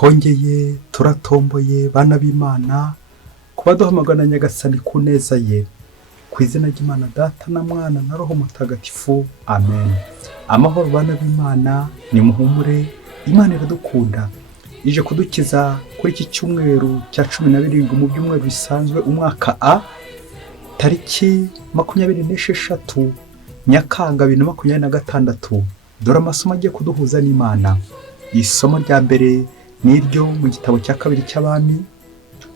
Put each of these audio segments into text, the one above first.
twongeye turatomboye bana b'Imana kuba duhamagana Nyagasani ku neza ye, ku izina ry'Imana Data na Mwana na Roho Mutagatifu, amen. Amahoro bana b'Imana, ni muhumure, Imana iradukunda, ije kudukiza kuri iki cyumweru cya 17 mu byumweru bisanzwe umwaka A, tariki 26 Nyakanga 2026. Dore amasomo agiye kuduhuza n'Imana. Isomo rya mbere niryo mu gitabo cya kabiri cy'Abami,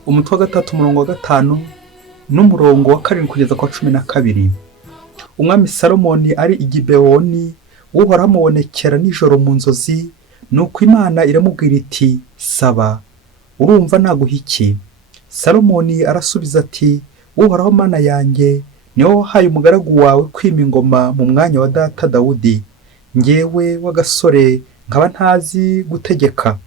umutwe wa 3 umurongo wa 5 n'umurongo wa 7 kugeza kwa 12. Umwami Salomoni ari i Gibewoni, Uhoraho amubonekera nijoro mu nzozi, nuko Imana iramubwira iti, saba, urumva naguha iki? Salomoni arasubiza ati, Uhoraho Mana yanjye, niwe wahaye umugaragu wawe kwima ingoma mu mwanya wa data Dawudi, njyewe w'agasore nkaba ntazi gutegeka.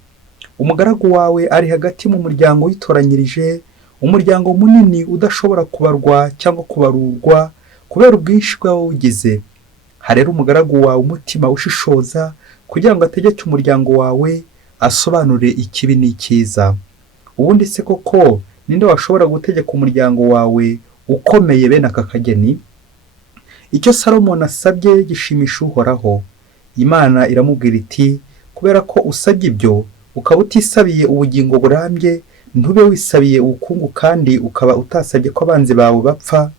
Umugaragu wawe ari hagati mu muryango witoranyirije, umuryango munini udashobora kubarwa cyangwa kubarurwa kubera ubwinshi bw'abawugize. Harera umugaragu wawe umutima ushishoza, kugira ngo ategeke umuryango wawe, asobanure ikibi n'icyiza. Ubundi se koko ninde washobora gutegeka umuryango wawe ukomeye bene aka kageni? Icyo Salomoni asabye gishimisha Uhoraho. Imana iramubwira iti, kubera ko usabye ibyo, ukaba utisabiye ubugingo burambye, ntube wisabiye ubukungu kandi ukaba utasabye ko abanzi bawe bapfa,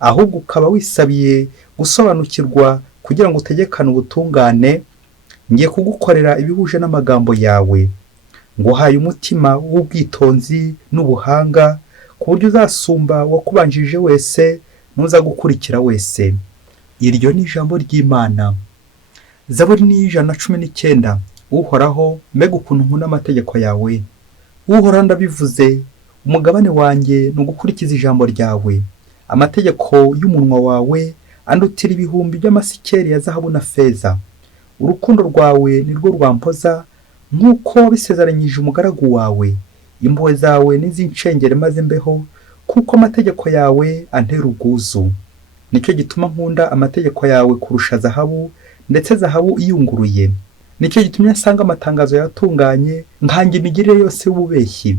ahubwo ukaba wisabiye gusobanukirwa kugira ngo utegekane ubutungane, ngiye kugukorera ibihuje n'amagambo yawe. Nguhaye umutima w'ubwitonzi n'ubuhanga, ku buryo uzasumba wakubanjirije wese nuza gukurikira wese. Iryo ni ijambo ry'Imana. Zaburi ni 119. Uhoraho, mbega ukuntu nkunda amategeko yawe. Uhoraho ndabivuze, umugabane wanjye ni ugukurikiza ijambo ryawe. Amategeko y'umunwa wawe andutira ibihumbi by'amasikeli ya zahabu na feza. Urukundo rwawe nirwo rwampoza, nk'uko wabisezeranyije umugaragu wawe. Impuhwe zawe nizincengere maze mbeho, kuko amategeko yawe antera ubwuzu. Nicyo gituma nkunda amategeko yawe kurusha zahabu, ndetse zahabu iyunguruye. Nicyo gitumye nsanga amatangazo yatunganye, nkanga imigirire yose y'ububeshyi.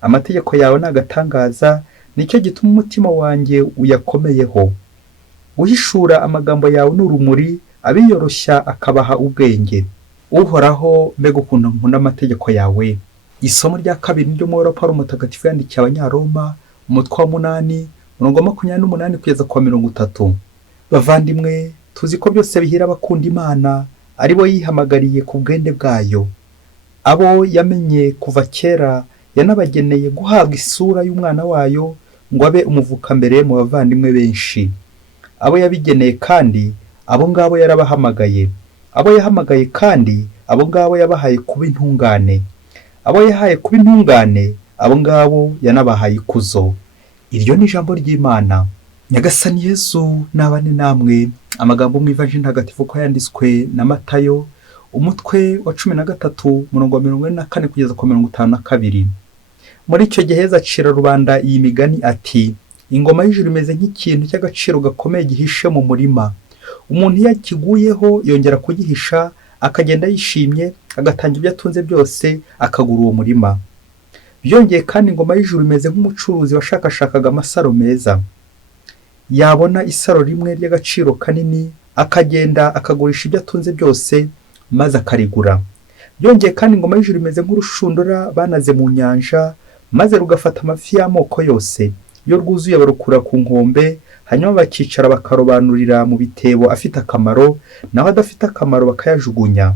Amategeko yawe nagatangaza, nicyo gituma umutima wanjye uyakomeyeho. Uhishura amagambo yawe n'urumuri, abiyoroshya akabaha ubwenge. Uhoraho, mbega ukuntu nkunda amategeko yawe. Isomo rya kabiri ryo muri Paulo Mutagatifu yandikiye Abanyaroma, umutwe wa 8 umurongo 28 kugeza kwa 30. Bavandimwe, tuzi ko byose bihira abakunda Imana, ari bo yihamagariye ku bwende bwayo. Abo yamenye kuva kera yanabageneye guhabwa isura y'umwana wayo, ngo abe umuvuka mbere mu bavandimwe benshi. Abo yabigeneye kandi, abo ngabo yarabahamagaye. Abo yahamagaye kandi, abo ngabo yabahaye kuba intungane. Abo yahaye kuba intungane, abo ngabo yanabahaye ikuzo. Iryo ni ijambo ry'Imana. Nyagasani Yesu nabane namwe. Amagambo mu Ivanjili ntagatifu ko yanditswe na Matayo, umutwe wa 13 umurongo wa 44 kugeza kwa 52. Muri icyo gihe acira rubanda iyi migani ati, ingoma y'ijuru imeze nk'ikintu cy'agaciro gakomeye gihishe mu murima. Umuntu iyo akiguyeho yongera kugihisha, akagenda yishimye, agatanga ibyo atunze byose, akagura uwo murima. Byongeye kandi ingoma y'ijuru imeze nk'umucuruzi washakashakaga amasaro meza. Yabona isaro rimwe ry'agaciro kanini, akagenda akagurisha ibyo atunze byose, maze akarigura. Byongeye kandi ingoma y'ijuru imeze nk'urushundura banaze mu nyanja, maze rugafata amafi y'amoko yose. Iyo rwuzuye barukura ku nkombe, hanyuma bakicara bakarobanurira mu bitebo afite akamaro, naho adafite akamaro bakayajugunya.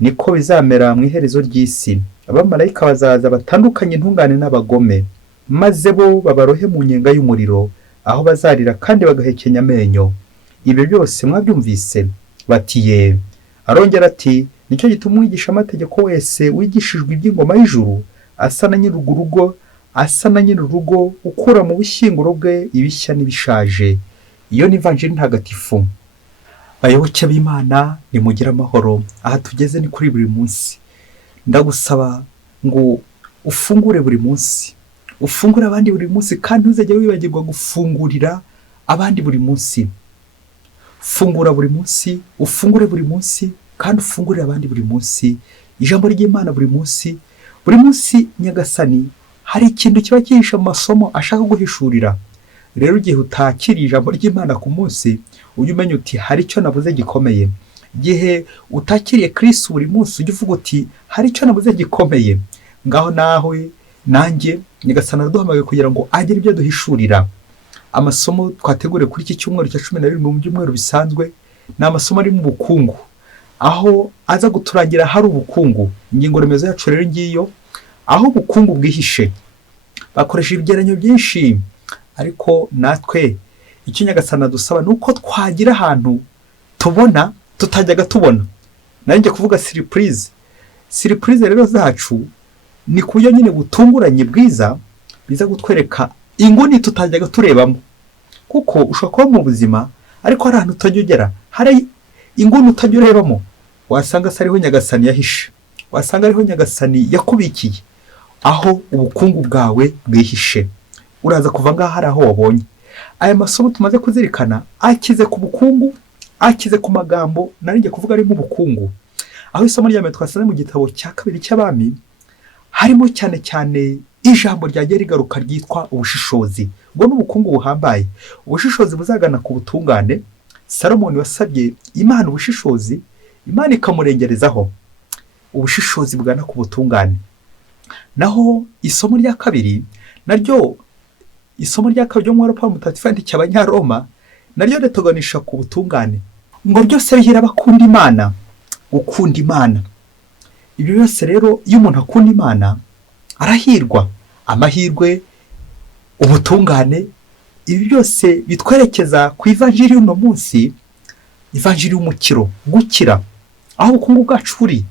Niko bizamera mu iherezo ry'isi. Abamarayika bazaza batandukanye intungane n'abagome, maze bo babarohe mu nyenga y'umuriro, aho bazarira kandi bagahekenya amenyo. Ibyo byose mwabyumvise? Bati ye. Arongera ati, nicyo gituma umwigisha amategeko wese wigishijwe iby'ingoma y'ijuru asa na nyir'urugo ukura mu bushyinguro bwe ibishya n'ibishaje. Iyo ni Ivanjili ntagatifu. Bayoboke b'Imana, nimugire amahoro. Aha tugeze ni kuri buri munsi. Ndagusaba ngo ufungure buri munsi, ufungure abandi buri munsi, kandi ntuzajye wibagirwa gufungurira abandi buri munsi. Fungura buri munsi, ufungure buri munsi, kandi ufungurire abandi buri munsi. Ijambo ry'Imana buri munsi buri munsi nyagasani hari ikintu kiba cyihishe mu masomo ashaka guhishurira. Rero igihe utakiriye ijambo ry'Imana ku munsi, ujye umenya uti hari icyo nabuze gikomeye. Igihe utakiriye Kristo buri munsi, ujye uvuga uti hari icyo nabuze gikomeye. Ngaho nawe nanjye nyagasani araduhamagaye kugira ngo agire ibyo duhishurira. Amasomo twateguriye kuri iki cyumweru cya 17 mu byumweru bisanzwe ni amasomo ari mu bukungu, aho aza guturangira hari ubukungu. Ingingo remezo yacu rero ngiyo, aho ubukungu bwihishe. Bakoresha ibigereranyo byinshi, ariko natwe icyo nyagasani adusaba ni uko twagira ahantu tubona tutajyaga tubona. Nanjye kuvuga surprise rero zacu ni ku buryo nyine butunguranye bwiza, biza gutwereka inguni tutajyaga turebamo. Kuko ushobora kuba mu buzima ariko hari ahantu utajya ugera, hari inguni utajya urebamo, wasanga se ariho nyagasani yahishe, wasanga ariho nyagasani yakubikiye, aho ubukungu bwawe bwihishe. Uraza kuva ngaho hari aho wabonye. Aya masomo tumaze kuzirikana akize ku bukungu, akize ku magambo narinjye kuvuga ari mu bukungu. Aho isomo rya mbere twasanze mu gitabo cya 2 cy'Abami, harimo cyane cyane ijambo ryagiye rigaruka ryitwa ubushishozi. Ubwo ni ubukungu buhambaye, ubushishozi buzagana ku butungane. Salomoni wasabye Imana ubushishozi, Imana ikamurengerezaho ubushishozi bugana ku butungane. Naho isomo rya kabiri naryo, isomo rya kabiri ryo mu Pawulo mutagatifu cy'Abanyaroma, naryo rituganisha ku butungane, ngo byose bihira abakunda Imana, gukunda Imana. Ibyo byose rero iyo umuntu akunda Imana arahirwa. Amahirwe, ubutungane, ibi byose bitwerekeza ku ivanjiri y'uno munsi, ivanjiri y'umukiro, gukira. Aho ubukungu bwacu buri,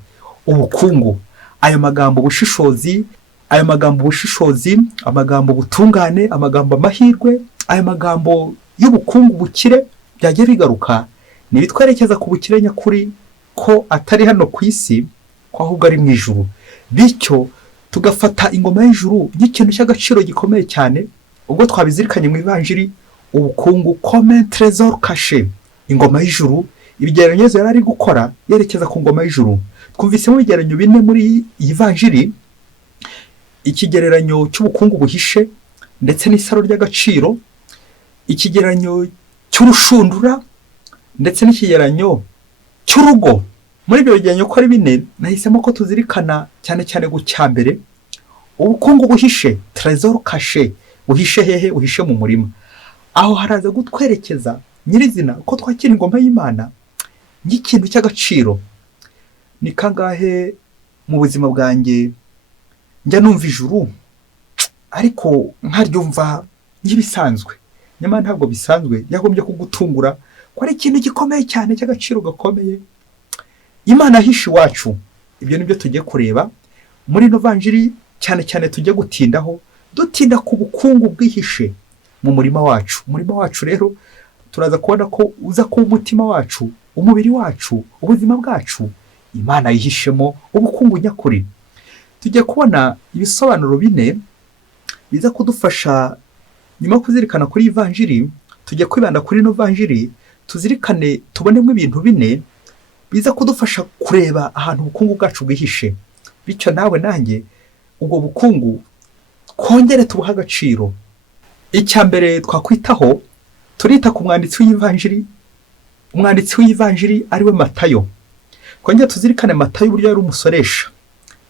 ubukungu, ayo magambo ubushishozi, ayo magambo ubushishozi, amagambo ubutungane, amagambo amahirwe, ayo magambo y'ubukungu, bukire, byagiye bigaruka ni bitwerekeza ku bukire nyakuri, ko atari hano ku isi, ko ahubwo ari mu ijuru. Bityo tugafata ingoma y'ijuru nk'ikintu cy'agaciro gikomeye cyane. Ubwo twabizirikanye mu ivanjiri, ubukungu comme un trésor caché, ingoma y'ijuru. Ibigereranyo yari ari gukora yerekeza ku ngoma y'ijuru. Twumvisemo ibigereranyo bine muri iyi vanjiri: ikigereranyo cy'ubukungu buhishe ndetse n'isaro ry'agaciro, ikigereranyo cy'urushundura ndetse n'ikigereranyo cy'urugo. Muri ibyo bigereranyo ko ari bine, nahisemo ko tuzirikana cyane cyane gucyambere ubukungu buhishe, trésor caché. Uhishe hehe? Uhishe mu murima. Aho haraza gutwerekeza nyirizina ko twakira ingoma y'Imana nk'ikintu cy'agaciro. Ni kangahe mu buzima bwanjye njya numva ijuru ariko nkaryumva nk'ibisanzwe, nyamara ntabwo bisanzwe. Yagombye kugutungura ko ari ikintu gikomeye cyane cy'agaciro gakomeye. Imana ahishe iwacu. Ibyo nibyo tugiye kureba muri ino vanjiri, cyane cyane tujye gutindaho, dutinda ku bukungu bwihishe mu murima wacu. Umurima wacu rero turaza kubona ko uza kuba umutima wacu, umubiri wacu, ubuzima bwacu, Imana yihishemo ubukungu nyakuri. Tujye kubona ibisobanuro bine biza kudufasha nyuma yo kuzirikana kuri ivanjiri. Tujye kwibanda kuri ino vanjiri, tuzirikane, tubonemo ibintu bine biza kudufasha kureba ahantu ubukungu bwacu bwihishe. Bityo nawe nanjye ubwo bukungu kongere tubuha agaciro. Icya mbere twakwitaho, turita ku mwanditsi w'ivanjiri. Umwanditsi w'ivanjiri ari we Matayo. Kongera tuzirikane Matayo uburyo yari umusoresha,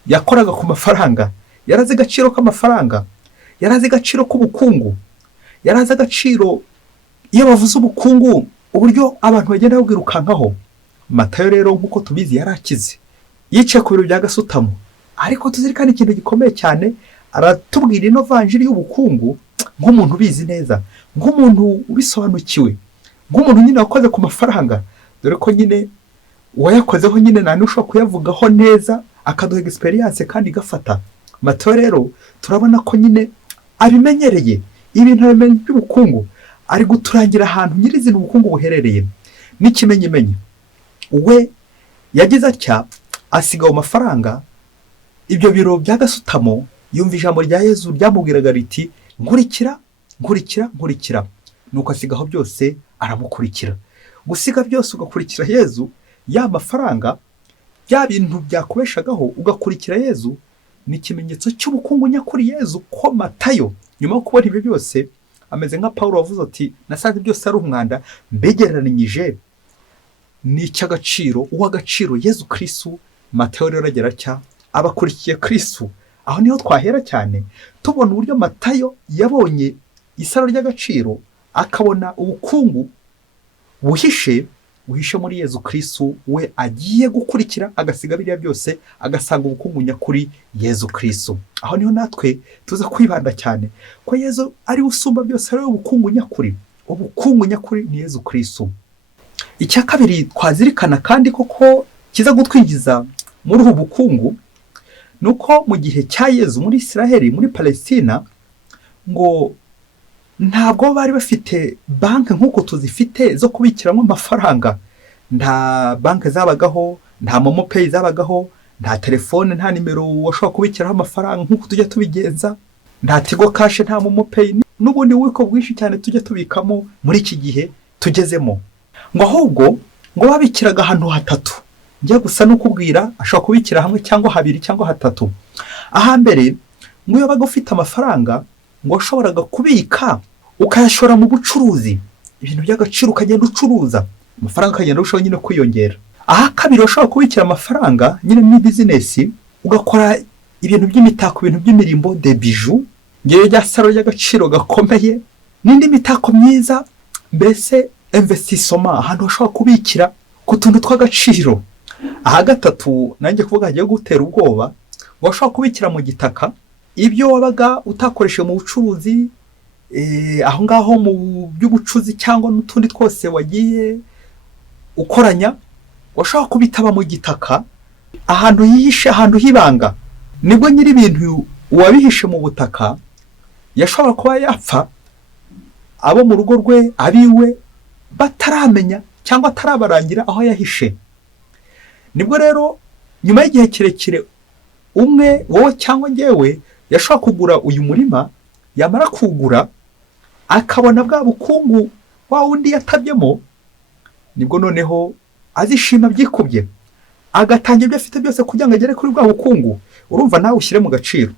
yakoraga ku mafaranga, yarazi agaciro k'amafaranga, yarazi agaciro k'ubukungu, yarazi agaciro. Iyo bavuze ubukungu, uburyo abantu bagenda babwirukankaho. Matayo rero nk'uko tubizi yarakize, yicaye ku biro bya gasutamo. Ariko tuzirikane ikintu gikomeye cyane, aratubwira ino vanjiri y'ubukungu nk'umuntu ubizi neza, nk'umuntu ubisobanukiwe, nk'umuntu nyine wakoze ku mafaranga. Dore ko nyine uwayakozeho nyine nta n'ushobora kuyavugaho neza akaduha experience kandi igafata. Matayo rero turabona ko nyine abimenyereye ibintu by'ubukungu, ari guturangira ahantu nyirizina ubukungu buherereye. N'ikimenyimenyi, we yagize atya, asiga mu mafaranga. Ibyo biro bya gasutamo, yumva ijambo rya Yezu ryamubwiraga riti nkurikira, nkurikira, nkurikira. Nuko asigaho byose aramukurikira. Gusiga byose ugakurikira Yezu, ya mafaranga, bya bintu byakubeshagaho ugakurikira Yezu, ni ikimenyetso cy'ubukungu nyakuri Yezu, ko Matayo nyuma yo kubona ibyo byose ameze nka Pawulo wavuze ati nasanze byose ari umwanda, mbegereranyije ni icy'agaciro, uw'agaciro Yezu Kristo. Matayo rero agira atya, abakurikiye Kristo. Aho niho twahera cyane tubona uburyo Matayo yabonye isaro ry'agaciro, akabona ubukungu buhishe muri Yezu Kristo, we agiye gukurikira, agasiga biriya byose, agasanga ubukungu nyakuri Yezu Kristo. Aho niho natwe tuza kwibanda cyane ko Yezu ari usumba byose, ari ubukungu nyakuri. Ubukungu nyakuri ni Yezu Kristo. Icya kabiri twazirikana kandi koko kiza gutwinjiza muri ubu bukungu, nuko mu gihe cya Yezu muri Israheli, muri Palestina, ngo ntabwo bari bafite banki nk'uko tuzifite zo kubikiramo amafaranga. Nta banki zabagaho, nta momo pay zabagaho, nta telefone, nta nimero washobora kubikiraho amafaranga nk'uko tujya tubigenza, nta tigo cash, nta momo pay, n'ubundi wiko bwinshi cyane tujya tubikamo muri iki gihe tugezemo. Ngo ahubwo ngo babikiraga ahantu hatatu, njya gusa no kubwira ashobora kubikira hamwe cyangwa habiri cyangwa hatatu. Ahambere ngo iyo baga ufite amafaranga ngo washoboraga kubika ukayashora mu bucuruzi, ibintu by'agaciro ukagenda ucuruza, amafaranga akagenda urushaho nyine kwiyongera. Aha kabiri washobora kubikira amafaranga nyine muri business, ugakora ibintu by'imitako, ibintu by'imirimbo, de bijou, ngeyo rya saro ry'agaciro gakomeye, n'indi mitako myiza, mbese investissement, ahantu washobora kubikira ku tuntu tw'agaciro. Aha gatatu nanjye kuvuga hagiye gutera ubwoba, washobora kubikira mu gitaka ibyo wabaga utakoresheje mu bucuruzi, aho ngaho mu by'ubucuzi cyangwa n'utundi twose wagiye ukoranya, washobora kubitaba mu gitaka ahantu hihishe, ahantu hibanga. Nibwo nyiri ibintu wabihishe mu butaka yashobora kuba yapfa, abo mu rugo rwe, abiwe bataramenya cyangwa atarabarangira aho yahishe. Nibwo rero nyuma y'igihe kirekire umwe, wowe cyangwa ngewe, yashobora kugura uyu murima, yamara kugura akabona bwa bukungu wa wundi yatabyemo, nibwo noneho azishima byikubye, agatangira ibyo afite byose kugira ngo agere kuri bwa bukungu. Urumva nawe ushyire mu gaciro,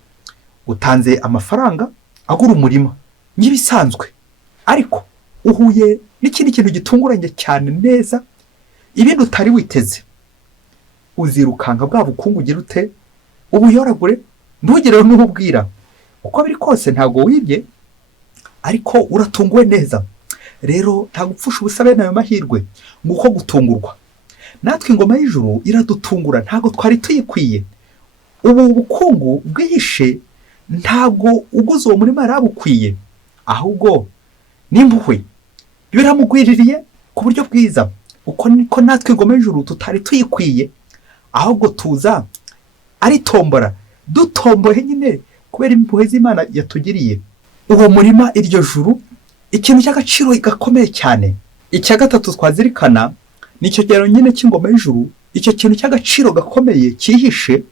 utanze amafaranga agura umurima n'ibisanzwe, ariko uhuye n'ikindi kintu gitunguranye cyane neza, ibindi utari witeze, uzirukanga bwa bukungu ugira ute, ubuyoragure, ntugire n'ububwira. Uko biri kose ntabwo wibye, ariko uratunguwe neza. Rero nta gupfusha ubusa bene ayo mahirwe, nguko gutungurwa. Natwe ingoma y'ijuru iradutungura, ntabwo twari tuyikwiye. Ubu bukungu bwihishe ntabwo uguze uwo murima yarabukwiye, ahubwo n'impuhwe biramugwiririye ku buryo bwiza. Uko niko natwe ingoma y'ijuru tutari tuyikwiye, ahubwo tuza ari tombora, dutomboye nyine kubera impuhwe z'Imana yatugiriye. Uwo murima, iryo juru, ikintu cy'agaciro gakomeye cyane. Icya gatatu twazirikana nicyo cyaro nyine cy'ingoma y'ijuru, icyo kintu cy'agaciro gakomeye cyihishe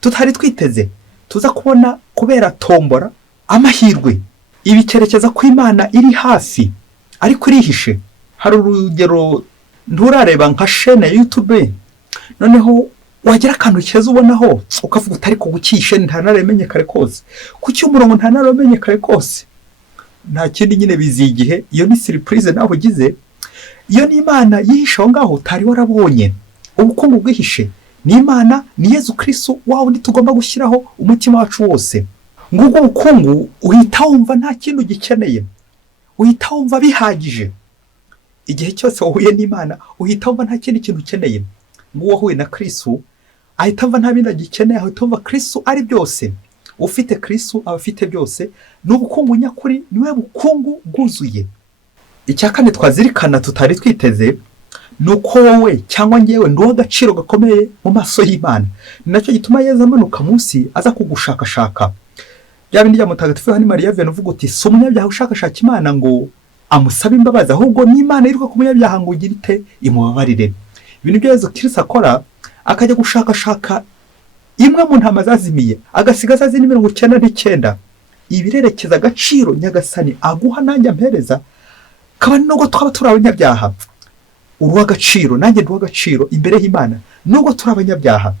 tutari twiteze, tuza kubona kubera tombora, amahirwe. Ibi cyerekeza ko Imana iri hafi ariko irihishe. Hari urugero nturareba nka chaîne ya YouTube, noneho wagira akantu keza ubonaho ukavuga utari kugukishe, ntanaramenye kare kose, kuki umurongo ntanaramenye kare kose. Nta kindi nyine bizigihe, iyo ni surprise naho ugize. Iyo ni Imana yihishe aho ngaho utari warabonye. Ubukungu bwihishe ni Imana, ni Yezu Kristo, wawe ndi tugomba gushyiraho umutima wacu wose. Ngubwo ubukungu uhita wumva nta kintu gikeneye, uhita wumva bihagije. Igihe cyose wahuye n'Imana uhita wumva nta kindi kintu ukeneye. Ngo wahuye na Kristo ahita wumva nta bindi agikeneye, ahita wumva Kristo ari byose. Ufite Kristo aba afite byose. N'ubukungu nyakuri niwe bukungu bwuzuye. Icya kane twazirikana tutari twiteze, nuko wowe cyangwa ngewe ndi uw'agaciro gakomeye mu maso y'Imana. Ni nacyo gituma Yezu amanuka munsi aza kugushakashaka. Bya bindi bya Mutagatifu Yohani Mariya Vianney uvuga uti si umunyabyaha ushakashaka Imana ngo amusabe imbabazi, ahubwo ni Imana iruka ku munyabyaha ngo ugire ite, imubabarire. Ibintu bya Yezu Kristo akora, akajya gushakashaka imwe mu ntama zazimiye, agasigaza zindi 99. Ibirerekeza agaciro Nyagasani aguha nanjye ampereza, kaba nubwo twaba turi abanyabyaha, uruwa agaciro nanjye nduwa agaciro imbere y'Imana nubwo turi abanyabyaha.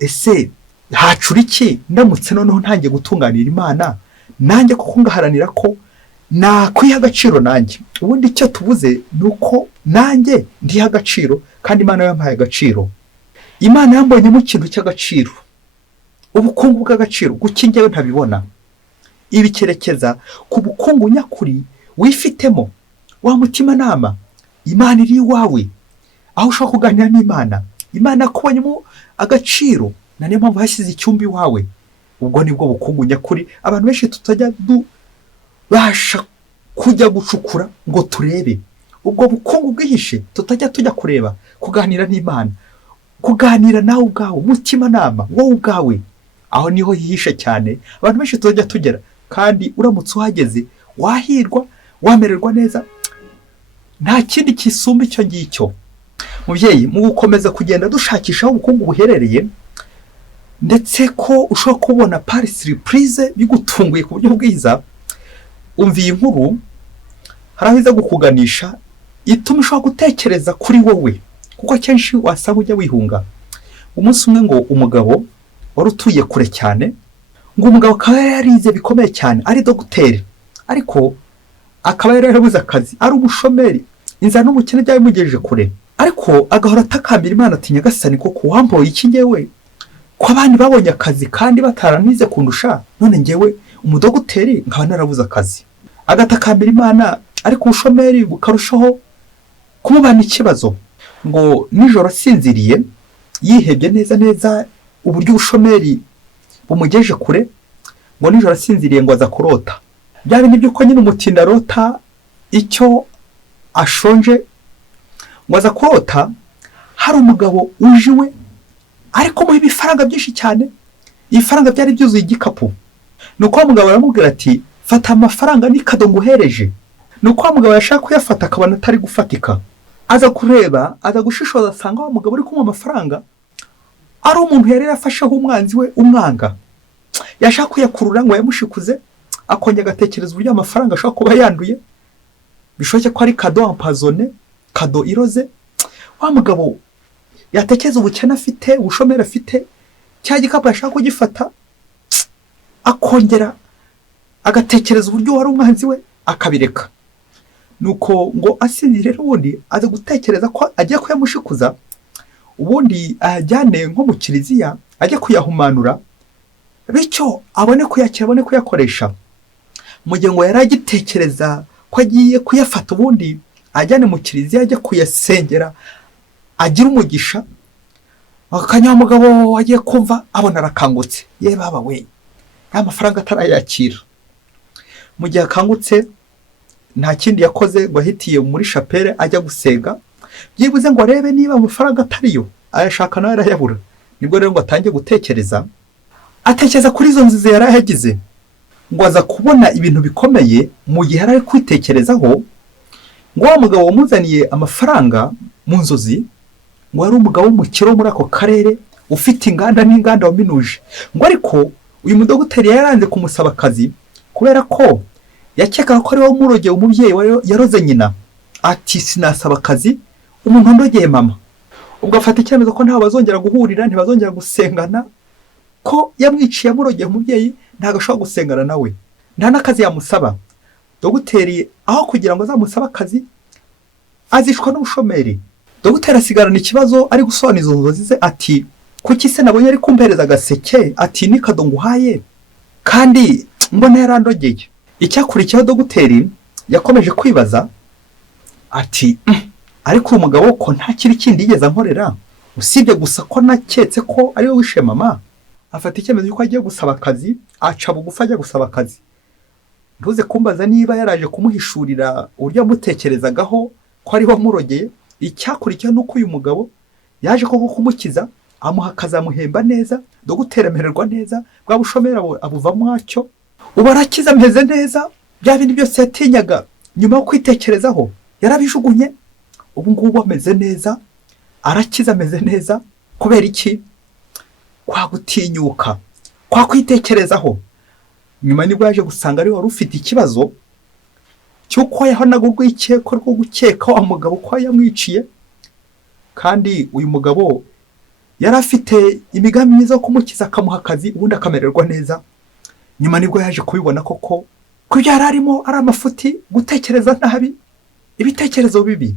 Ese hacura iki ndamutse noneho ntangiye gutunganira Imana nanjye kuko ngaharanira ko nakwiha agaciro nanjye. Ubundi icyo tubuze ni uko nanjye ndiha agaciro kandi Imana yampaye agaciro. Imana yambonyemo ikintu cy'agaciro, ubukungu bw'agaciro gukingewe ntabibona. Ibikerekeza ku bukungu nyakuri wifitemo, wa mutima nama Imana iri iwawe, aho ushaka kuganira n'Imana. Imana yakubonyemo agaciro, na niyo mpamvu hashyize icyumba iwawe. Ubwo nibwo bukungu nyakuri abantu benshi tutajya basha kujya gucukura ngo turebe. Ubwo bukungu bwihishe tutajya tujya kureba, kuganira n'Imana, kuganira nawe ubwawe, umutima nama wowe ubwawe, aho niho hihishe cyane abantu benshi tutajya tugera. Kandi uramutse uhageze wahirwa, wamererwa neza, nta kindi kisumba icyo ngicyo. Mubyeyi, mu gukomeza kugenda dushakisha aho ubukungu buherereye, ndetse ko ushobora kubona pari surprise bigutunguye ku buryo bwiza, umviye inkuru hari aho iza gukuganisha ituma ushobora gutekereza kuri wowe, kuko akenshi wasanga ujya wihunga. Umunsi umwe ngo umugabo wari utuye kure cyane, ngo umugabo akaba yarize bikomeye cyane, ari dogiteri, ariko akaba yarabuze akazi, ari umushomeri, inzara n'ubukene byabimugejeje kure. Ariko agahora atakambira Imana ati Nyagasani, koko wamboye iki ngewe ko abandi babonye akazi kandi bataranize kundusha, none ngewe umudogiteri nkaba narabuze akazi. Agatakambira Imana, ariko ubushomeri bukarushaho kumubana ikibazo. Ngo nijoro asinziriye yihebye neza neza uburyo ubushomeri bumugejeje kure, ngo nijoro asinziriye ngo aza kurota bya bintu by'uko nyine umutinda arota icyo ashonje. Ngo aza kurota hari umugabo uje iwe, ariko muha ibifaranga byinshi cyane, ibifaranga byari byuzuye igikapu. Nuko wa mugabo aramubwira ati fata amafaranga n'ikado nguhereje. Nuko wa mugabo yashaka kuyafata akabona atari gufatika, aza kureba, aza gushishoza, asanga wa mugabo uri kumuha amafaranga ari umuntu yari yarafasheho umwanzi we umwanga. Yashaka kuyakurura ngo yamushikuze, akongera agatekereza uburyo amafaranga ashobora kuba yanduye, bishoboke ko ari kado ampazone, kado iroze. Wa mugabo yatekereza ubukene afite, ubushomeri afite, cya gikapu yashaka kugifata, akongera agatekereza uburyo wari umwanzi we, akabireka. Nuko ngo asinzire ubundi aza gutekereza ko agiye kuyamushikuza, ubundi ajyane nko mu kiliziya ajye kuyahumanura, bityo abone kuyakira, abone kuyakoresha. Mu gihe ngo yari agitekereza ko agiye kuyafata ubundi ajyane mu kiliziya ajye kuyasengera agira umugisha, akanya umugabo wagiye kumva abona arakangutse, ye baba we nta mafaranga atarayakira. Mu gihe akangutse nta kindi yakoze, ngo ahitiye muri chapelle ajya gusenga, byibuze ngo arebe niba amafaranga atariyo, ayashaka nawe arayabura. Nibwo rero ngo atangiye gutekereza, atekereza kuri izo nziza yari yagize, ngo aza kubona ibintu bikomeye. Mu gihe yari kwitekerezaho, ngo wa mugabo wamuzaniye amafaranga mu nzozi, ngo ari umugabo w'umukire muri ako karere ufite inganda n'inganda waminuje. Ngo ariko uyu mudogiteri yaranze kumusaba akazi kubera ko yakekaga ko ari we umurogeye umubyeyi yaroze nyina. Ati sinasaba akazi umuntu ndogeye mama. Ubwo afata icyemezo ko ntaho bazongera guhurira, ntibazongera gusengana, ko yamwiciye amurogeye umubyeyi, ntago ashobora gusengana nawe, nta n'akazi yamusaba. Dogiteri aho kugira ngo azamusaba akazi, azishwa n'ubushomeri. Dogiteri asigarana ikibazo ari gusobanura izo nzozi ze, ati kuki se nabonye ari kumpereza agaseke, ati ni kado nguhaye kandi mbona yarandogeye. Icyakurikiyeho dogiteri yakomeje kwibaza ati ariko umugabo ko nta kindi yigeze ankorera usibye gusa ko naketse ko ari we wishe mama. Afata icyemezo yuko agiye gusaba akazi, aca bugufi ajya gusaba akazi. Ntuze kumbaza niba yaraje kumuhishurira uburyo amutekerezagaho ko ari we wamurogeye. Icyakurikiyeho nuko uyu mugabo yaje koko kumukiza, amuha akazi, amuhemba neza, dogiteri amererwa neza, bwa bushomeri abuvamo atyo. Ubu arakiza ameze neza, bya bindi byose yatinyaga nyuma yo kwitekerezaho yarabijugunye. Ubu ngubu ameze neza, arakiza ameze neza. Kubera iki? Kwa gutinyuka, kwa kwitekerezaho. Nyuma nibwo yaje gusanga ari wari ufite ikibazo cy'uko yahonaga urwikeko rwo gukeka wa mugabo ko yamwiciye. Kandi uyu mugabo yari afite imigambi myiza yo kumukiza, akamuha akazi, ubundi akamererwa neza. Nyuma nibwo yaje kubibona koko ko ibyo yari arimo ari amafuti, gutekereza nabi, ibitekerezo bibi.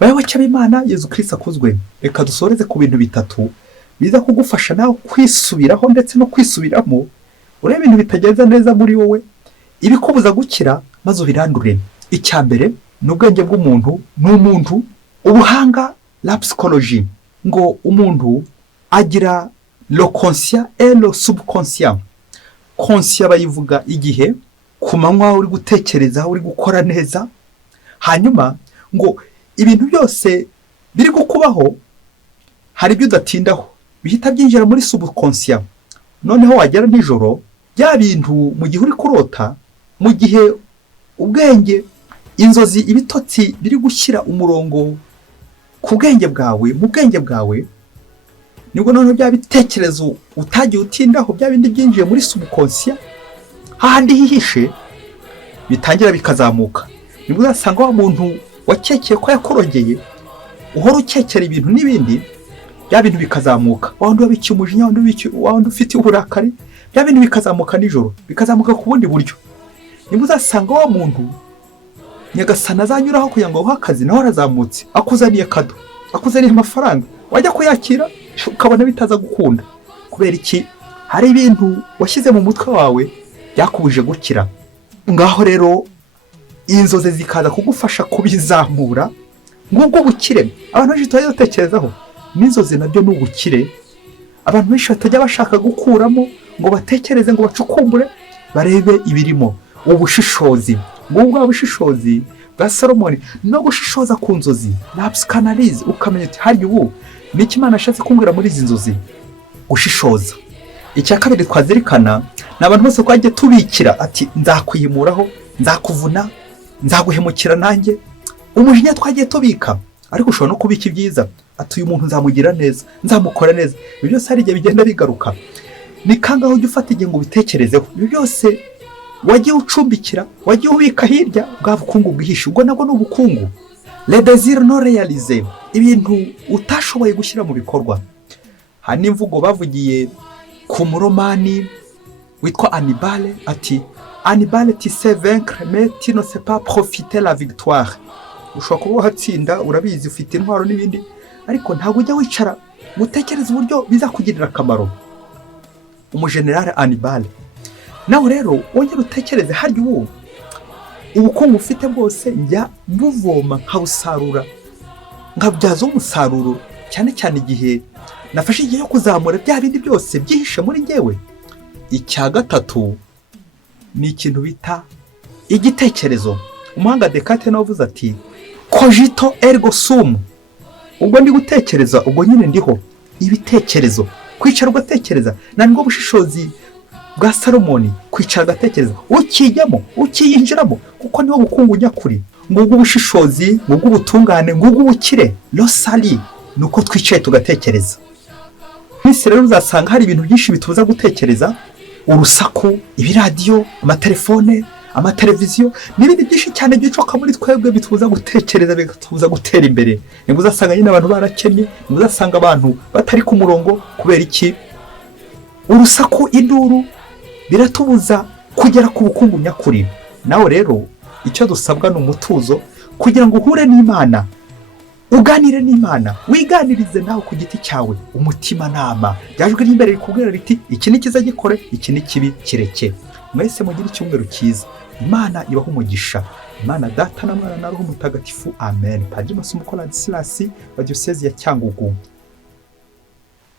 Bayoboke b'Imana, Yezu Kristo akuzwe. Reka dusoreze ku bintu bitatu biza kugufasha nawe kwisubiraho ndetse no kwisubiramo, urebe ibintu bitagenza neza muri wowe, ibikubuza gukira, maze ubirandure. Icya mbere ni ubwenge bw'umuntu, n'umuntu ubuhanga, la psychologie, ngo umuntu agira le conscient et le subconscient. Conscient bayivuga igihe ku manywa uri gutekereza, uri gukora neza, hanyuma ngo ibintu byose biri gukubaho hari ibyo udatindaho bihita byinjira muri subconscient. Noneho wagera nijoro, bya bintu mu gihe uri kurota, mu gihe ubwenge, inzozi, ibitotsi biri gushyira umurongo ku bwenge bwawe, mu bwenge bwawe, nibwo noneho bya bitekerezo utagiye utindaho, bya bindi byinjiye muri subconscient, hahandi hihishe, bitangira bikazamuka. Nibwo uzasanga wa muntu wakekeye ko yakorogeye, uhora ukekera ibintu n'ibindi, bya bintu bikazamuka. Wa wundi wabikiye umujinya, wa wundi ufite uburakari, bya bintu bikazamuka nijoro, bikazamuka ku bundi buryo. Nibwo uzasanga wa muntu Nyagasani azanyuraho kugira ngo aguhe akazi, nawe arazamutse, akuzaniye kado, akuzaniye amafaranga, wajya kuyakira ukabona bitaza gukunda. Kubera iki? Hari ibintu washyize mu mutwe wawe byakubuje gukira. Ngaho rero inzozi zikaza kugufasha kubizamura, ngubwo bukire. Abantu benshi tujya batekerezaho n'inzozi nabyo ni ubukire. Abantu benshi batajya bashaka gukuramo ngo batekereze, ngo bacukumbure, barebe ibirimo. Ubushishozi, ngubwo bushishozi bwa Salomoni, no gushishoza ku nzozi, na psychanalyse, ukamenya ati hari ubu niki Imana ashatse kumbwira muri izi nzozi. Gushishoza. Icya kabiri twazirikana, n'abantu bose kwagiye tubikira ati nzakwiyimuraho, nzakuvuna, nzaguhemukira nanjye. Umujinya twagiye tubika, ariko ushobora no kubika ibyiza. Ati uyu muntu nzamugira neza, nzamukora neza. Ibyo byose hari igihe bigenda bigaruka. Ni kangaho ujya ufata igihe ngo ubitekerezeho. Ibyo byose wagiye ucumbikira, wagiye ubika hirya, bwa bukungu bwihishe. Ubwo nabwo ni ubukungu. Le désir non réalisé, ibintu utashoboye gushyira mu bikorwa. Hari n'imvugo bavugiye ku muromani witwa Hannibal, ati Hannibal tu sais vaincre mais tu ne sais pas profiter la victoire. Ushobora kuba wahatsinda, urabizi, ufite intwaro n'ibindi, ariko ntabwo ujya wicara gutekereza uburyo bizakugirira akamaro. Umugenerale Hannibal. Nawe rero wongera utekereze, harya ubu ubukungu ufite bwose njya mbuvoma nkabusarura, nkabyaza umusaruro, cyane cyane igihe nafashe igihe yo kuzamura bya bindi byose byihishe muri njyewe. Icya gatatu ni ikintu bita igitekerezo. Umuhanga Descartes nawe uvuze ati cogito ergo sum. Ubwo ndi gutekereza, ubwo nyine ndiho. Ibitekerezo, kwicara ugatekereza, nabwo bushishozi bwa Salomoni, kwicara ugatekereza, ukijyamo, ukiyinjiramo, kuko niho bukungu nyakuri. Ngubwo ubushishozi, ngubwo ubutungane, ngubwo ubukire. Rosali nuko twicaye tugatekereza. Nisi rero uzasanga hari ibintu byinshi bitubuza gutekereza, urusaku, ibiradiyo, amatelefone, amateleviziyo, n'ibindi byinshi cyane byicoka muri twebwe bitubuza gutekereza, bitubuza gutera imbere. Nibwo uzasanga nyine abantu barakennye, nibwo uzasanga abantu batari ku murongo. Kubera iki? Urusaku, induru biratubuza kugera ku bukungu nyakuri. Nawe rero icyo dusabwa ni umutuzo, kugira ngo uhure n'Imana, uganire n'Imana, wiganirize nawe ku giti cyawe, umutima nama ryajwe n'imbere rikubwira riti iki ni kiza gikore, iki ni kibi kireke. Mwese mugire icyumweru cyiza. Imana ibaho umugisha. Imana Data na Mwana na Roho Mutagatifu. Amen. Padiri Masumbuko Ladislas wa Diocese ya Cyangugu.